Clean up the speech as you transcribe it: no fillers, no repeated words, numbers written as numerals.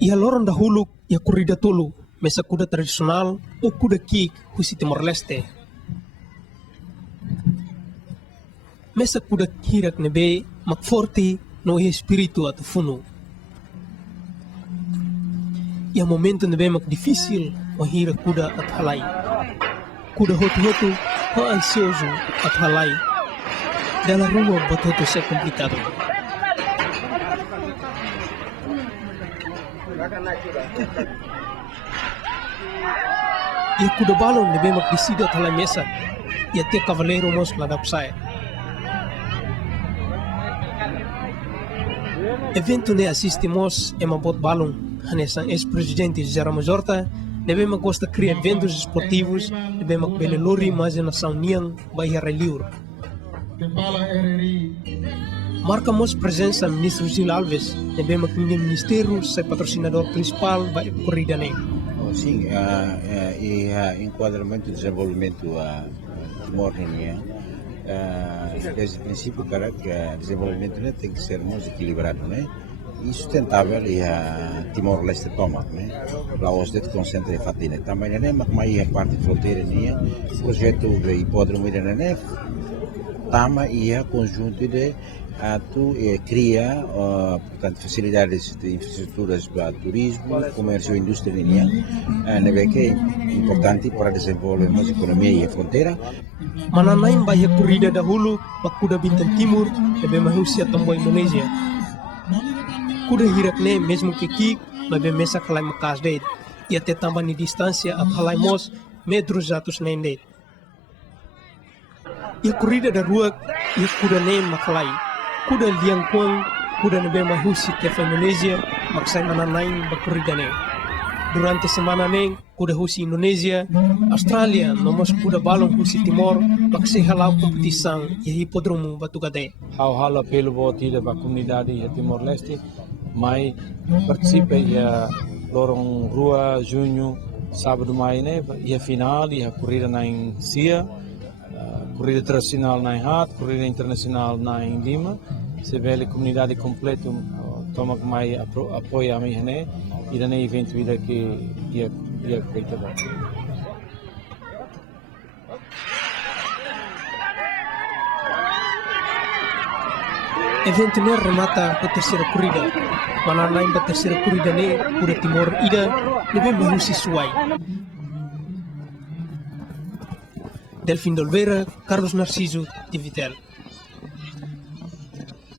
Ia lorong dahulu ia corrida tulu, mesa kuda tradisional o kuda kick husi Timor Leste. Mesa kuda hirak nebe mak forte no espiritu atau funo. Ia momento nebe mak difícil mahira kuda at halai. Kuda hotu-hotu ho ansioso at halai. Dalam rumah betul-betul saya complicado. Ia kuda balon nebe mak disida at halai mesa. Ia te cavaleiro mos ladap saya. Evento ne assistimos e mabot balon hanesan ex-presidente Gerardo Majorta nebe mak gosta criar eventos esportivos nebe mak belelori mas na sauniang Bahia Reliur. Marcamos presença ministro Gil Alves nebe mak ministério sai patrocinador principal da corrida ne. Sim, e enquadramento e desenvolvimento Timor-Leste, desde o princípio, cara, que o desenvolvimento tem que ser mais equilibrado, né? E sustentável e Timor-Leste toma, né? Lá os dedos concentram em fatina. Também, né? Mas a parte fronteira, né? O projeto do hipódromo, né? Tama e a conjunto de cria portanto, facilidades de infraestruturas para turismo, comércio e indústria que é importante para desenvolver a economia e a fronteira. Mananain Bahia corrida dahulu, Kuda Bintang Timur, lebih manusia tombo Indonesia. Kuda hirak ne mesmo que kik, lebih mesa kalai makas deit. Ia te tambah ni distância at halai mos metros jatus nende. Ia corrida da rua, ia kuda ne makalai. Kuda liang kuang, kuda nebe mahusi ke Indonesia, maksai mananain bakurida ne. Durante semana ne, kuda husi Indonesia, Australia, nomos kuda balong husi Timor, maksai halau kompetição e hipódromo Batugade. Hal apelo botida para a comunidade de Timor-Leste, mas participa e a lorong rua junho, sábado mai ne, e a final e a corrida na Cia. Corrida tradicional na Hat, corrida internacional na Lima, se vê a comunidade completa toma mais apoio a mim né e daí evento vida que ia feita. Evento ne remata a terceira corrida, mananain ba terceira corrida ne pura Timor ida nebe mahusi suai. Delfim de Oliveira, Carlos Narciso, de Vitel.